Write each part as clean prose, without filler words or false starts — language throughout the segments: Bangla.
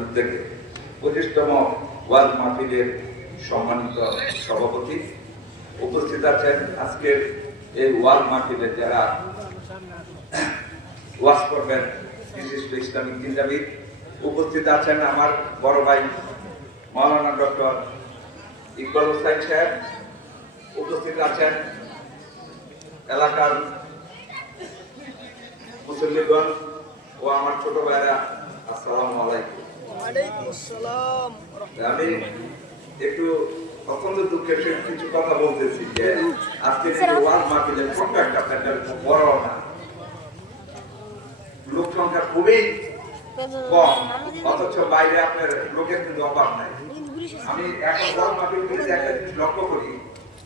উদ্যোগে 25তম ওয়াজ মাহফিলের সম্মানিত সভাপতি উপস্থিত আছেন। আজকের এই ওয়াজ মাহফিলে যারা ওয়াজ করবেন বিশিষ্ট ইসলামিক চিন্তাবিদ উপস্থিত আছেন। আমার বড় ভাই মাওলানা ডক্টর ইকবাল হোসেন সাহেব উপস্থিত আছেন। এলাকার মুসল্লিগণ ও আমার ছোট ভাইরা, আসসালামু আলাইকুম। আমি একটু অত্যন্ত দুঃখের সাথে কিছু কথা বলতেছি যে আজকে ওয়াজ মাহফিলের ছোট্ট একটা প্যান্ডেল, বড় না, লোক সংখ্যা খুবই কম, অথচ বাইরে আপনার লোকের কিন্তু অভাব নাই। আমি এখন ওয়াজ মাহফিল করে একটা জিনিস লক্ষ্য করি,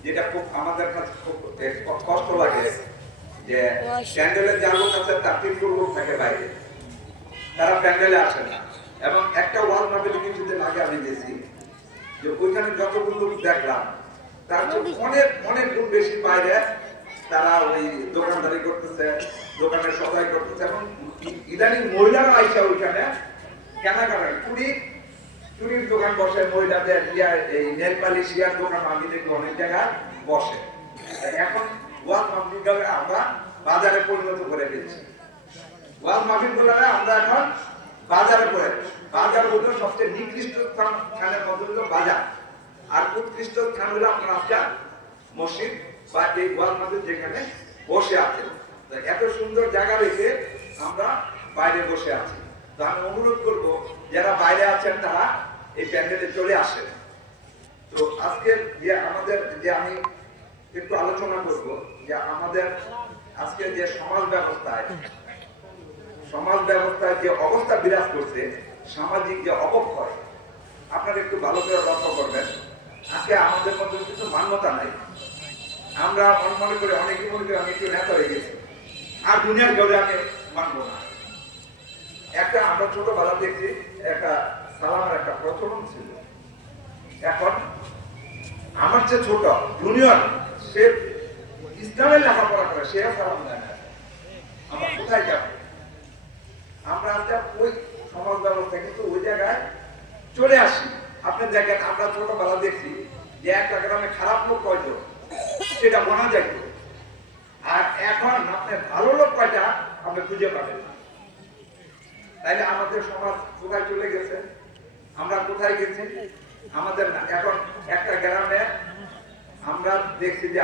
যেটা খুব আমাদের কাছে খুব কষ্ট লাগে, যে প্যান্ডেলের যার লোক আছে তার 3 লোক থাকে বাইরে, তারা প্যান্ডেলে আসে না। এবং একটা ওয়াজ মাহফিলে কিছুদিন আগে আমি গেছি, যে ওইখানে যতগুলো লোক দেখলাম তার অনেক অনেক গুণ বেশি বাইরে তারা ওই দোকানদারি করতেছে, দোকানের সদাই করতেছে। এবং ইদানিং মহিলারা আইসা ওইখানে কেনাকাটা চুরির দোকান বসে, মহিলাদের এই নেল পালিশ ইয়ার দোকান আমি দেখি অনেক জায়গায় বসে। এখন ওয়াজ মাহফিল আমরা বাজারে পরিণত করে ফেলছি। ওয়াজ মাহফিল গুলারে আমরা এখন বাজারে করে, বাজার হলো সবচেয়ে নিকৃষ্ট স্থানের মধ্যে হলো বাজার, আর উৎকৃষ্ট স্থান হলো আপনার আজকাল মসজিদ বা এই ওয়াজ মাহফিল যেখানে বসে আছেন। এত সুন্দর জায়গা রেখে আমরা বাইরে বসে আছি। তো আমি অনুরোধ করবো যারা বাইরে আছেন তারা এই প্যান্ডেলে চলে আসেন। তো আজকে যে আমাদের যে আমি একটু আলোচনা করব যে আমাদের আজকে যে সমাজ ব্যবস্থায় যে অবস্থা বিরাজ করছে, সামাজিক যে অবক্ষয়, আপনারা একটু ভালো করে লক্ষ্য করবেন। আজকে আমাদের মধ্যে কিছু মান্যতা নাই। আমরা মনে করি, অনেকেই মনে করি আমি একটু নেতা হয়ে গেছি, আর দুনিয়ার গেলে আমি মানবো না। একটা আমরা ছোটবেলা দেখছি একটা সালামের একটা প্রচলন ছিল। এখন আমার যে ছোট জুনিয়র, সে ইসলামের লেখাপড়া করে, সে সালাম দেয় না। আমরা কোথায় যাবো? আমরা আজকে ওই সমাজ ব্যবস্থা কিন্তু ওই জায়গায় চলে আসি। আপনি দেখেন, আমরা ছোটবেলা দেখছি যে একটা গ্রামে খারাপ লোক কয়জন সেটা বলা যায়, আর এখন আপনি ভালো লোক কয়টা আপনি খুঁজে পাবেন না। তাইলে আমাদের সমাজ কোথায় চলে গেছে? আমরা কোথায় গেছি? আমাদের না, এখন একটা গ্রামে আমরা দেখছি যে